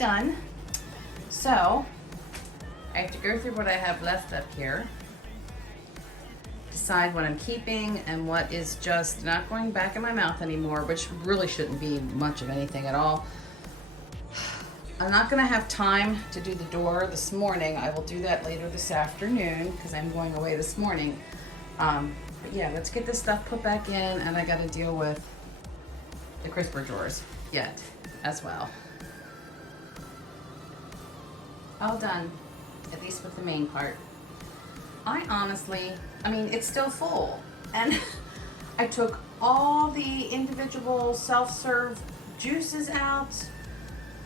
done. So I have to go through what I have left up here, decide what I'm keeping and what is just not going back in my mouth anymore, which really shouldn't be much of anything at all. I'm not gonna have time to do the door this morning. I will do that later this afternoon because I'm going away this morning. But yeah, let's get this stuff put back in, and I gotta deal with the crisper drawers yet as well. All done, at least with the main part. I honestly, it's still full, and I took all the individual self-serve juices out,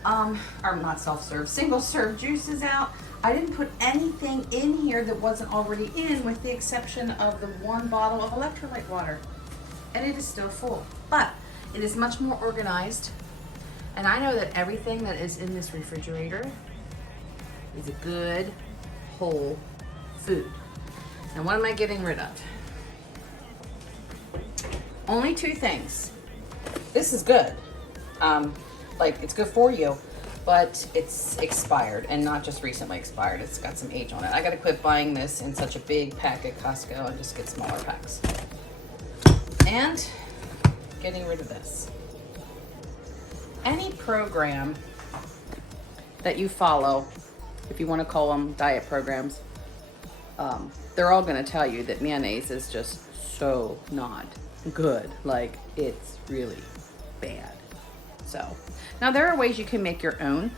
or not self-serve, single-serve juices out. I didn't put anything in here that wasn't already in, with the exception of the one bottle of electrolyte water, and it is still full, but it is much more organized, and I know that everything that is in this refrigerator is a good, whole food. Now, what am I getting rid of? Only two things. This is good. It's good for you, but it's expired, and not just recently expired. It's got some age on it. I gotta quit buying this in such a big pack at Costco and just get smaller packs. And getting rid of this. Any program that you follow, if you want to call them diet programs, they're all going to tell you that mayonnaise is just so not good. Like, it's really bad. So now there are ways you can make your own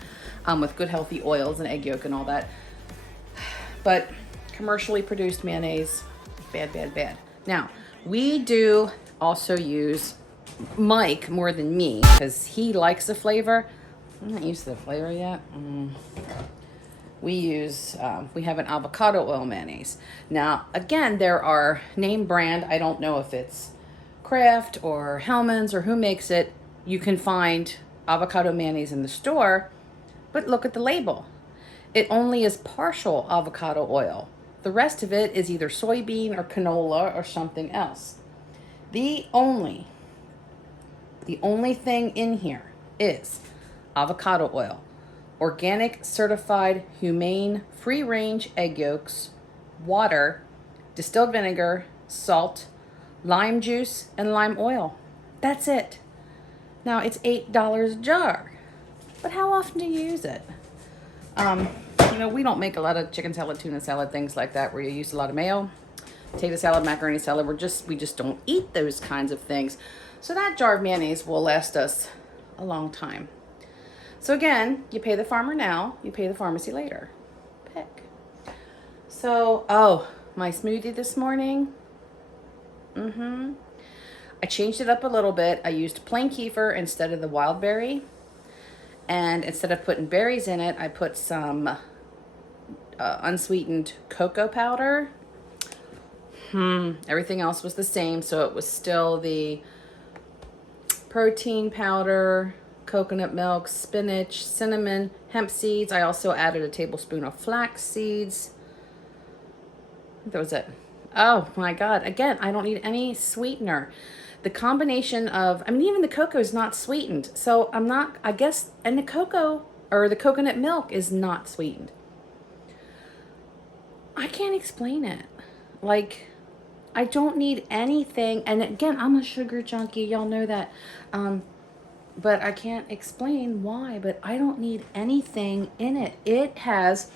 with good healthy oils and egg yolk and all that, but commercially produced mayonnaise, bad, bad, bad. Now, we do also use Mike more than me because he likes the flavor. I'm not used to the flavor yet. We have an avocado oil mayonnaise. Now, again, there are name brand. I don't know if it's Kraft or Hellmann's or who makes it. You can find avocado mayonnaise in the store, but look at the label. It only is partial avocado oil. The rest of it is either soybean or canola or something else. The only thing in here is avocado oil, organic, certified, humane, free-range egg yolks, water, distilled vinegar, salt, lime juice, and lime oil. That's it. Now, it's $8 a jar, but how often do you use it? We don't make a lot of chicken salad, tuna salad, things like that, where you use a lot of mayo. Potato salad, macaroni salad, we just don't eat those kinds of things. So that jar of mayonnaise will last us a long time. So again, you pay the farmer now, you pay the pharmacy later. Pick. So, my smoothie this morning. I changed it up a little bit. I used plain kefir instead of the wild berry. And instead of putting berries in it, I put some unsweetened cocoa powder. Everything else was the same, so it was still the protein powder, coconut milk, spinach, cinnamon, hemp seeds. I also added a tablespoon of flax seeds. That was it. Oh my God. Again, I don't need any sweetener. The combination of, even the cocoa is not sweetened. So and the cocoa or the coconut milk is not sweetened. I can't explain it. Like, I don't need anything. And again, I'm a sugar junkie. Y'all know that. But I can't explain why, but I don't need anything in it. It has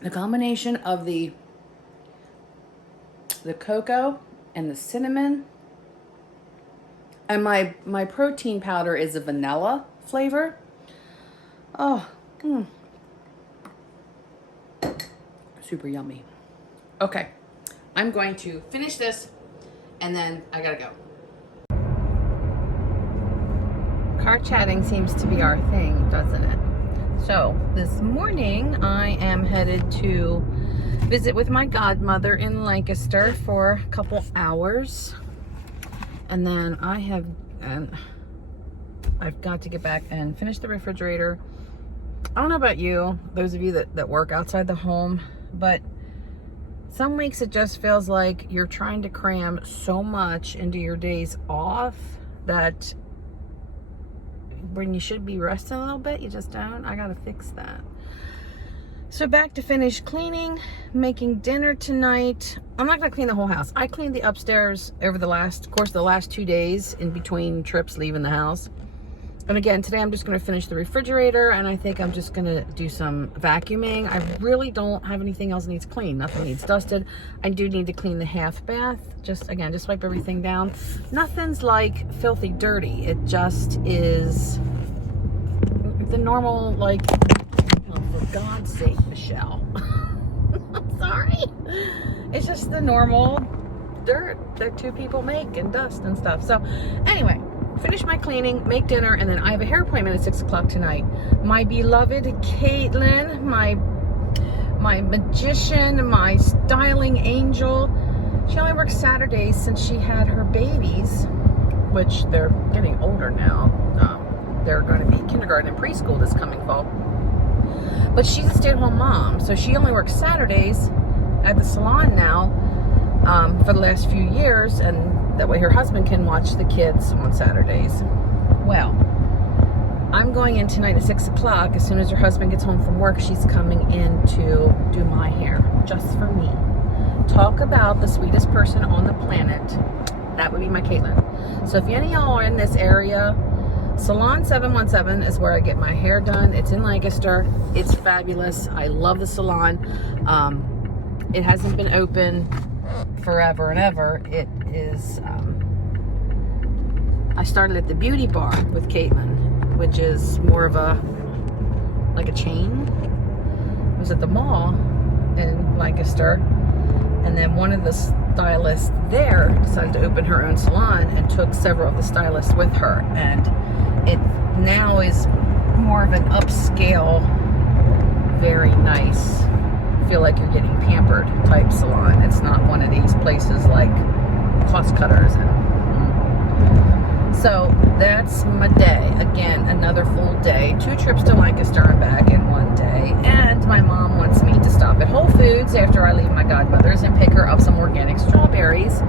the combination of the cocoa and the cinnamon. And my protein powder is a vanilla flavor. Super yummy. Okay, I'm going to finish this and then I gotta go. Car chatting seems to be our thing, doesn't it? So this morning I am headed to visit with my godmother in Lancaster for a couple hours, and then I've got to get back and finish the refrigerator. I don't know about you, those of you that work outside the home, but some weeks it just feels like you're trying to cram so much into your days off that when you should be resting a little bit, you just don't. I gotta fix that. So back to finish cleaning, making dinner tonight. I'm not gonna clean the whole house. I cleaned the upstairs over the last 2 days in between trips leaving the house. And again, today I'm just gonna finish the refrigerator, and I think I'm just gonna do some vacuuming. I really don't have anything else needs cleaned. Nothing needs dusted. I do need to clean the half bath. Just wipe everything down. Nothing's like filthy dirty. It just is the normal, like, oh, for God's sake, Michelle. I'm sorry. It's just the normal dirt that two people make and dust and stuff. So anyway, finish my cleaning, make dinner, and then I have a hair appointment at 6 o'clock tonight. My beloved Caitlin, my magician, my styling angel. She only works Saturdays since she had her babies, which they're getting older now. They're going to be kindergarten and preschool this coming fall. But she's a stay-at-home mom, so she only works Saturdays at the salon now for the last few years, and that way her husband can watch the kids on Saturdays. Well, I'm going in tonight at 6 o'clock. As soon as her husband gets home from work, she's coming in to do my hair, just for me. Talk about the sweetest person on the planet. That would be my Caitlin. So if any of y'all are in this area, Salon 717 is where I get my hair done. It's in Lancaster. It's fabulous. I love the salon. It hasn't been open forever and ever. It is, I started at the Beauty Bar with Caitlin, which is more of like a chain. It was at the mall in Lancaster, and then one of the stylists there decided to open her own salon and took several of the stylists with her, and it now is more of an upscale, very nice, feel like you're getting pampered type salon. It's not one of these places like cost cutters. So that's my day. Again, another full day. 2 trips to Lancaster and back in one day. And my mom wants me to stop at Whole Foods after I leave my godmother's and pick her up some organic strawberries.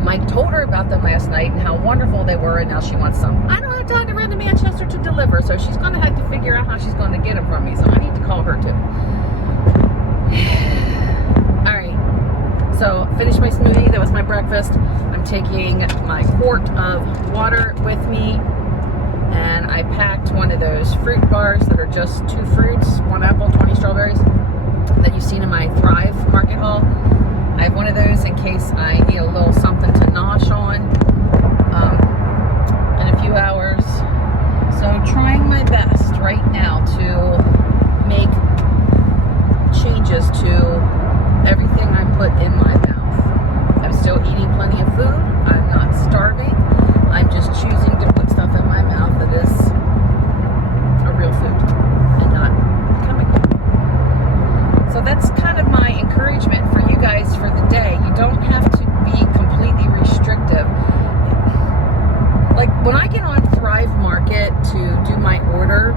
Mike told her about them last night and how wonderful they were, and now she wants some. I don't have time to run to Manchester to deliver, so she's going to have to figure out how she's going to get them from me, so I need to call her too. Alright, so finished my smoothie. That was my breakfast. I'm taking my quart of water with me, and I packed one of those fruit bars that are just 2 fruits, 1 apple, 20 strawberries, that you've seen in my Thrive market haul. I have one of those in case I need a little something to nosh on in a few hours. So I'm trying my best right now to make changes to everything I put in my mouth. I'm still eating plenty of food. I'm not starving. I'm just choosing to put stuff in my mouth that is a real food and not chemical. So that's kind of my encouragement for you guys for the day. You don't have to be completely restrictive. Like when I get on Thrive Market to do my order,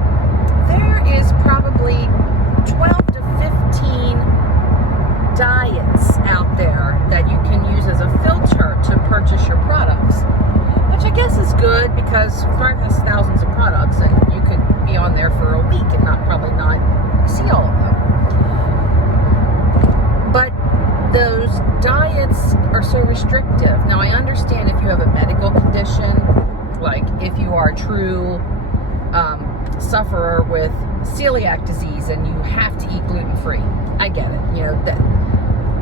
there is probably 12 to 15 diets out there that you can use as a filter to purchase your products, which I guess is good because Thrive has thousands of products and you could be on there for a week and probably not see all of them. But those diets are so restrictive. Now I understand if you have a medical condition, like if you are a true sufferer with celiac disease and you have to eat gluten-free. I get it,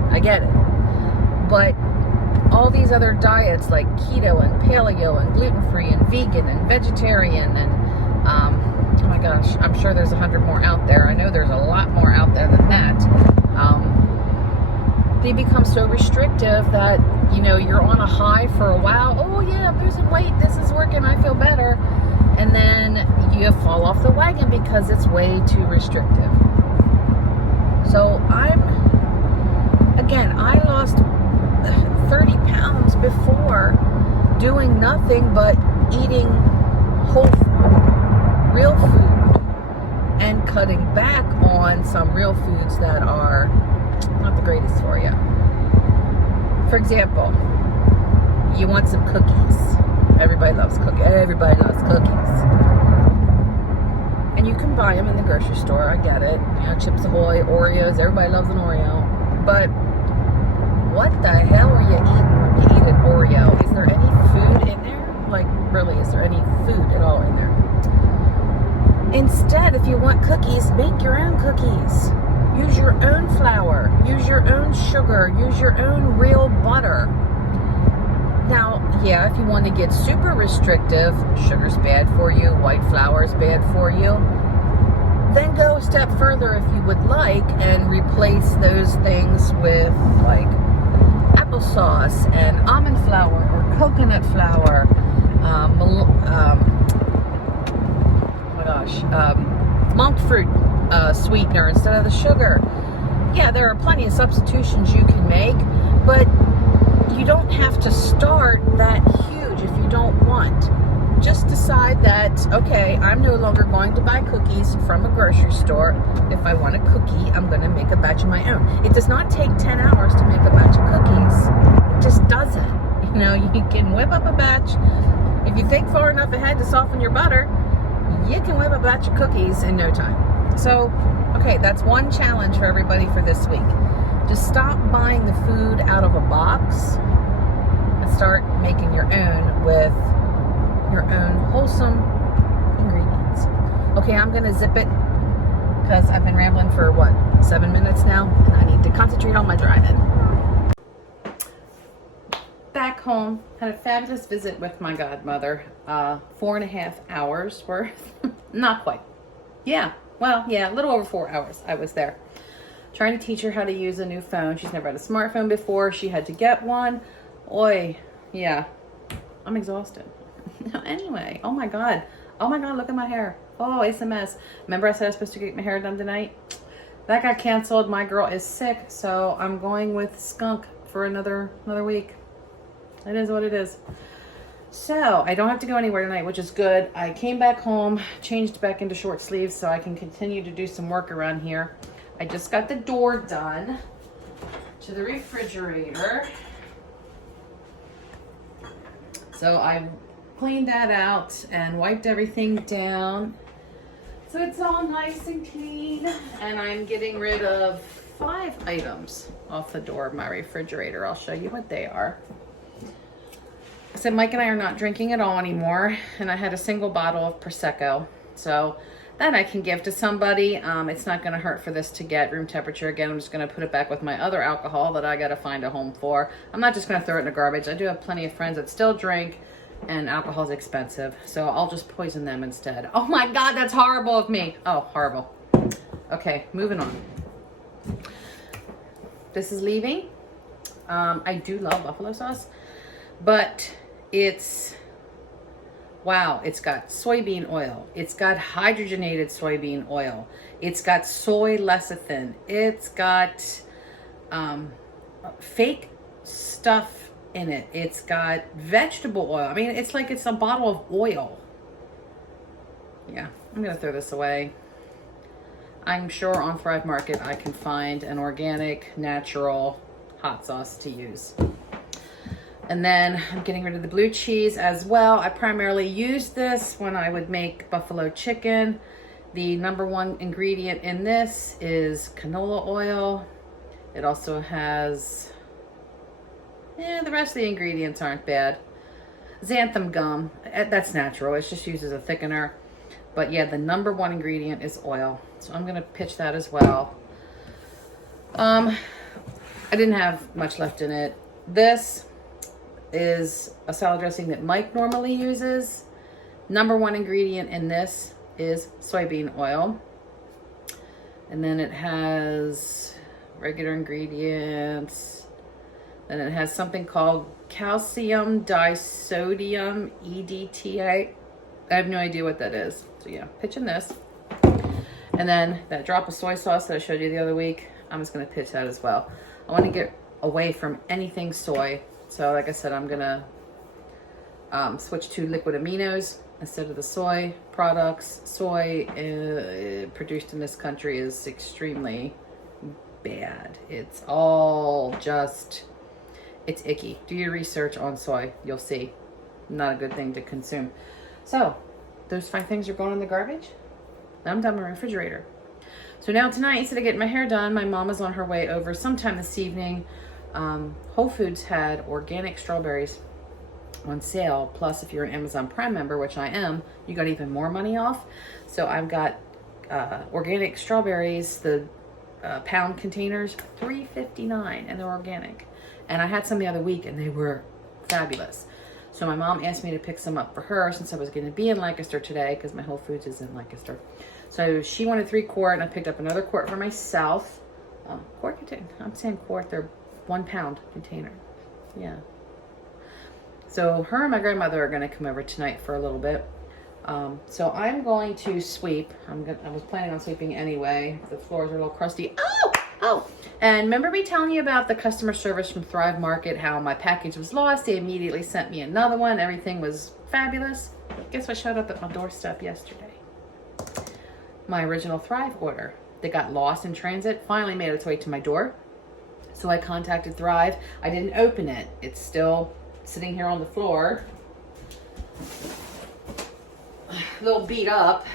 I get it. But all these other diets like keto and paleo and gluten-free and vegan and vegetarian and oh my gosh, I'm sure there's 100 more out there. I know there's a lot more out there than that. They become so restrictive that, you're on a high for a while. Oh yeah, I'm losing weight. This is working. I feel better. And then you fall off the wagon because it's way too restrictive. So I lost 30 pounds before doing nothing but eating whole food, real food, and cutting back on some real foods that are not the greatest for you. For example, you want some cookies. Everybody loves cookies. Everybody loves cookies. And you can buy them in the grocery store. I get it. You know, Chips Ahoy, Oreos. Everybody loves an Oreo. But what the hell are you eating when you eat an Oreo? Is there any food in there? Like, really, is there any food at all in there? Instead, if you want cookies, make your own cookies. Use your own flour. Use your own sugar. Use your own real butter. Now, yeah, if you want to get super restrictive, sugar's bad for you, white flour is bad for you, then go a step further if you would like and replace those things with like applesauce and almond flour or coconut flour, monk fruit sweetener instead of the sugar. Yeah, there are plenty of substitutions you can make, but you don't have to start that huge if you don't want. Just decide that, okay, I'm no longer going to buy cookies from a grocery store. If I want a cookie, I'm going to make a batch of my own. It does not take 10 hours to make a batch of cookies. It just doesn't. You know, you can whip up a batch. If you think far enough ahead to soften your butter, you can whip a batch of cookies in no time. So, okay, that's one challenge for everybody for this week. Just stop buying the food out of a box and start making your own with your own wholesome ingredients. Okay, I'm gonna zip it because I've been rambling for 7 minutes now, and I need to concentrate on my driving. Back home, had a fabulous visit with my godmother. 4.5 hours worth. Not quite. Yeah, well, yeah, a little over 4 hours I was there. Trying to teach her how to use a new phone. She's never had a smartphone before. She had to get one. Oi, yeah, I'm exhausted. Anyway, oh my God, look at my hair. Oh, it's a mess. Remember I said I was supposed to get my hair done tonight? That got canceled. My girl is sick, so I'm going with skunk for another week. It is what it is. So I don't have to go anywhere tonight, which is good. I came back home, changed back into short sleeves so I can continue to do some work around here. I just got the door done to the refrigerator. So I cleaned that out and wiped everything down. So it's all nice and clean. And I'm getting rid of 5 items off the door of my refrigerator. I'll show you what they are. So Mike and I are not drinking at all anymore. And I had a single bottle of Prosecco. So that I can give to somebody. It's not gonna hurt for this to get room temperature again. I'm just gonna put it back with my other alcohol that I gotta find a home for. I'm not just gonna throw it in the garbage. I do have plenty of friends that still drink, and alcohol is expensive. So I'll just poison them instead. Oh my God, that's horrible of me. Oh, horrible. Okay, moving on. This is leaving. I do love buffalo sauce, but it's, wow, it's got soybean oil. It's got hydrogenated soybean oil. It's got soy lecithin. It's got fake stuff in it. It's got vegetable oil. I mean, it's like it's a bottle of oil. Yeah, I'm gonna throw this away. I'm sure on Thrive Market I can find an organic, natural hot sauce to use. And then I'm getting rid of the blue cheese as well. I primarily use this when I would make buffalo chicken. The #1 ingredient in this is canola oil. It also has, the rest of the ingredients aren't bad. Xanthan gum, that's natural. It's just used as a thickener. But yeah, the #1 ingredient is oil. So I'm gonna pitch that as well. I didn't have much left in it. This is a salad dressing that Mike normally uses. #1 ingredient in this is soybean oil. And then it has regular ingredients. Then it has something called calcium disodium EDTA. I have no idea what that is. So yeah, pitching this. And then that drop of soy sauce that I showed you the other week, I'm just gonna pitch that as well. I wanna get away from anything soy. So like I said, I'm gonna switch to liquid aminos instead of the soy products. Soy produced in this country is extremely bad. It's all just, it's icky. Do your research on soy, you'll see. Not a good thing to consume. So those 5 things are going in the garbage. I'm done with my refrigerator. So now tonight, instead of getting my hair done, my mom is on her way over sometime this evening. Whole Foods had organic strawberries on sale. Plus, if you're an Amazon Prime member, which I am, you got even more money off. So I've got organic strawberries, the pound containers, $3.59, and they're organic. And I had some the other week, and they were fabulous. So my mom asked me to pick some up for her since I was going to be in Lancaster today because my Whole Foods is in Lancaster. So she wanted 3 quart, and I picked up another quart for myself. Quart container. I'm saying quart. They're 1 pound container. Yeah. So her and my grandmother are going to come over tonight for a little bit. So I'm going to sweep. I was planning on sweeping anyway. The floors are a little crusty. Oh! And remember me telling you about the customer service from Thrive Market, how my package was lost. They immediately sent me another one. Everything was fabulous. Guess what showed up at my doorstep yesterday? My original Thrive order. They got lost in transit, finally made its way to my door. So I contacted Thrive. I didn't open it. It's still sitting here on the floor. A little beat up,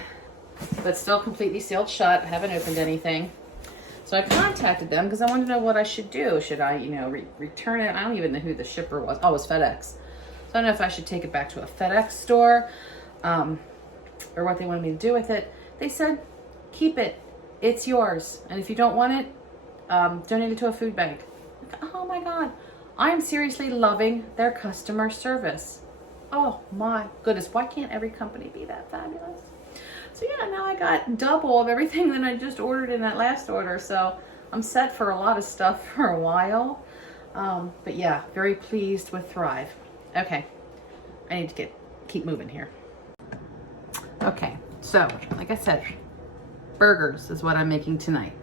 but still completely sealed shut. I haven't opened anything. So I contacted them because I wanted to know what I should do. Should I, return it? I don't even know who the shipper was. Oh, it was FedEx. So I don't know if I should take it back to a FedEx store or what they wanted me to do with it. They said, keep it. It's yours. And if you don't want it, donate it to a food bank. Oh my God. I'm seriously loving their customer service. Oh my goodness. Why can't every company be that fabulous? So yeah, now I got double of everything that I just ordered in that last order. So I'm set for a lot of stuff for a while. But yeah, very pleased with Thrive. Okay. I need to keep moving here. Okay. So, like I said, burgers is what I'm making tonight.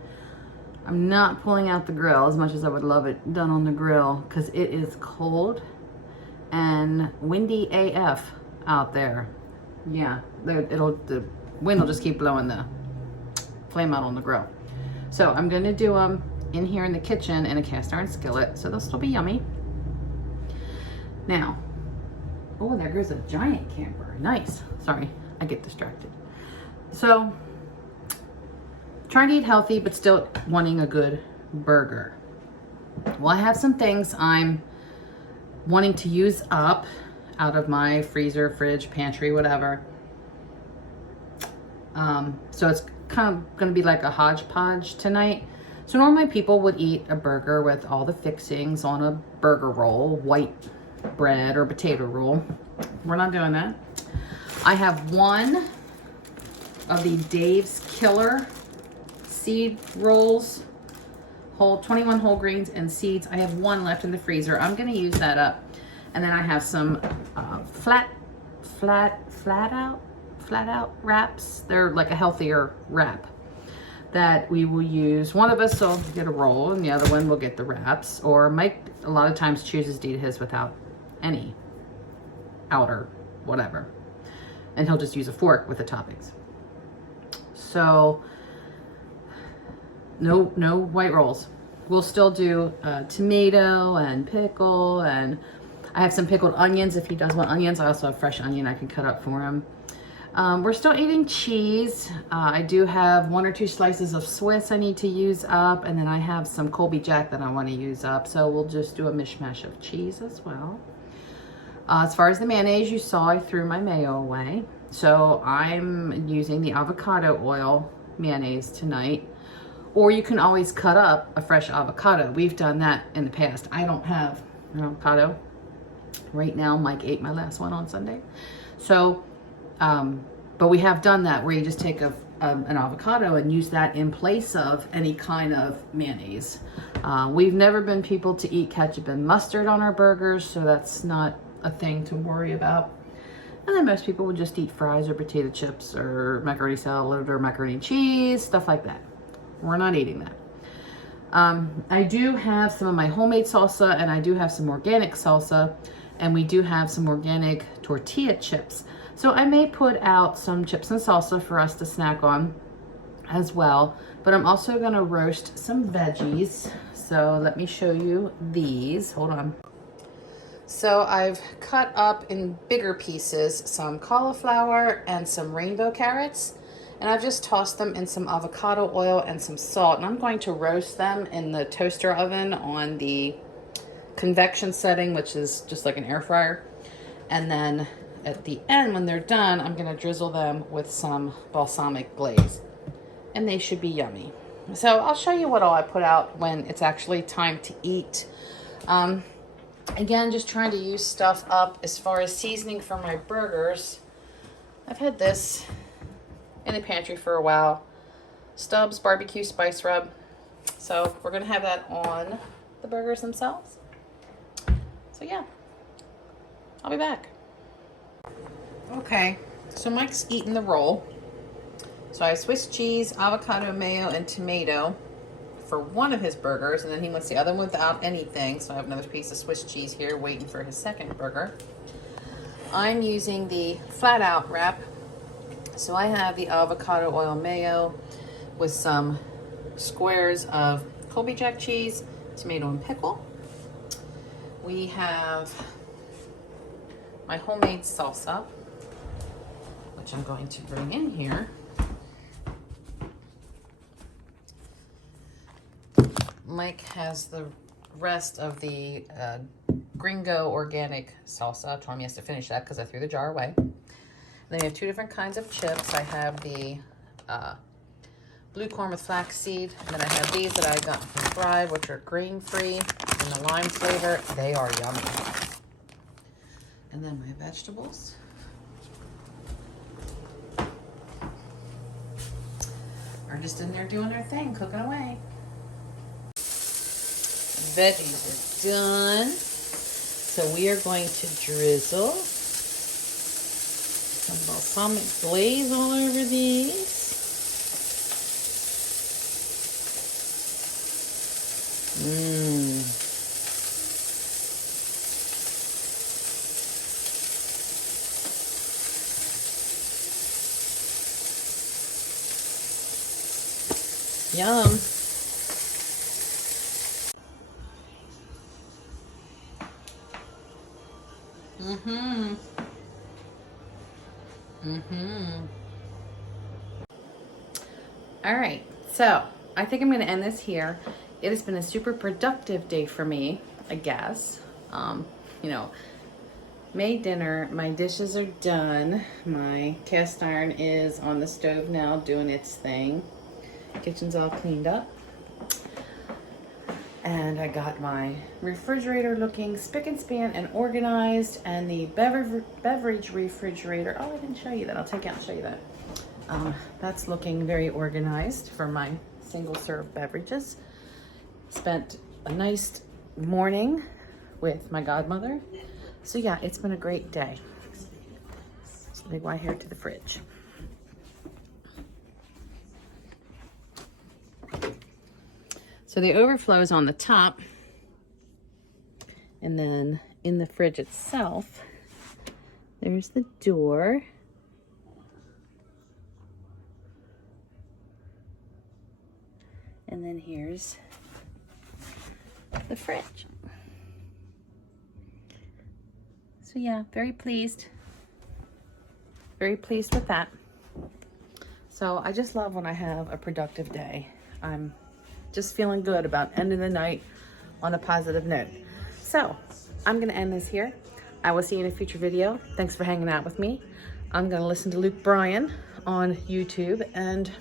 I'm not pulling out the grill as much as I would love it done on the grill because it is cold and windy AF out there. Yeah, the wind will just keep blowing the flame out on the grill. So I'm going to do them in here in the kitchen in a cast iron skillet, so they'll still be yummy. Now, oh, there goes a giant camper. Nice. Sorry, I get distracted. So, trying to eat healthy, but still wanting a good burger. Well, I have some things I'm wanting to use up out of my freezer, fridge, pantry, whatever. So it's kind of going to be like a hodgepodge tonight. So normally people would eat a burger with all the fixings on a burger roll, white bread or potato roll. We're not doing that. I have one of the Dave's Killer seed rolls, 21 whole grains and seeds. I have one left in the freezer. I'm going to use that up. And then I have some flat out wraps. They're like a healthier wrap that we will use. One of us will get a roll and the other one will get the wraps. Or Mike a lot of times chooses to eat his without any outer whatever. And he'll just use a fork with the toppings. So no white rolls. We'll still do tomato and pickle, and I have some pickled onions if he does want onions. I also have fresh onion I can cut up for him. We're still eating cheese. I do have 1 or 2 slices of Swiss I need to use up, and then I have some Colby Jack that I want to use up. So we'll just do a mishmash of cheese as well. As far as the mayonnaise, you saw I threw my mayo away. So I'm using the avocado oil mayonnaise tonight. Or you can always cut up a fresh avocado. We've done that in the past. I don't have an avocado right now. Mike ate my last one on Sunday. So, but we have done that where you just take an avocado and use that in place of any kind of mayonnaise. We've never been people to eat ketchup and mustard on our burgers, so that's not a thing to worry about. And then most people would just eat fries or potato chips or macaroni salad or macaroni and cheese, stuff like that. We're not eating that. I do have some of my homemade salsa, and I do have some organic salsa, and we do have some organic tortilla chips. So I may put out some chips and salsa for us to snack on as well, but I'm also gonna roast some veggies. So let me show you these, hold on. So I've cut up in bigger pieces some cauliflower and some rainbow carrots, And I've just tossed them in some avocado oil and some salt. And I'm going to roast them in the toaster oven on the convection setting, which is just like an air fryer. And then at the end, when they're done, I'm going to drizzle them with some balsamic glaze. And they should be yummy. So I'll show you what all I put out when it's actually time to eat. Again, just trying to use stuff up. As far as seasoning for my burgers, I've had this in the pantry for a while. Stubbs barbecue spice rub. So we're going to have that on the burgers themselves. So yeah, I'll be back. Okay, so Mike's eating the roll. So I have Swiss cheese, avocado, mayo, and tomato for one of his burgers, and then he wants the other one without anything. So I have another piece of Swiss cheese here waiting for his second burger. I'm using the flat out wrap. So I have the avocado oil mayo with some squares of Colby Jack cheese, tomato and pickle. We have my homemade salsa, which I'm going to bring in here. Mike has the rest of the Gringo organic salsa. I told him he has to finish that because I threw the jar away. And then we have two different kinds of chips. I have the blue corn with flaxseed, and then I have these that I got from Thrive, which are grain-free and the lime flavor. They are yummy. And then my vegetables. Are just in there doing their thing, cooking away. Veggies are done. So we are going to drizzle some balsamic glaze all over these. Yum. All right, so I think I'm going to end this here. It has been a super productive day for me, I guess. You know, made dinner, my dishes are done, my cast iron is on the stove now doing its thing. Kitchen's all cleaned up. And I got my refrigerator looking spick and span and organized, and the beverage refrigerator. Oh, I didn't show you that. I'll take it out and show you that. That's looking very organized for my single serve beverages. Spent a nice morning with my godmother. So yeah, it's been a great day. So big white hair to the fridge. So the overflow is on the top, and then in the fridge itself, there's the door. And then here's the fridge. So yeah, very pleased. Very pleased with that. So I just love when I have a productive day. I'm just feeling good about ending the night on a positive note. So I'm gonna end this here. I will see you in a future video. Thanks for hanging out with me. I'm gonna listen to Luke Bryan on YouTube, and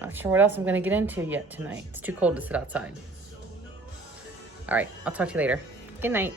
not sure what else I'm gonna get into yet tonight. It's too cold to sit outside. All right, I'll talk to you later. Good night.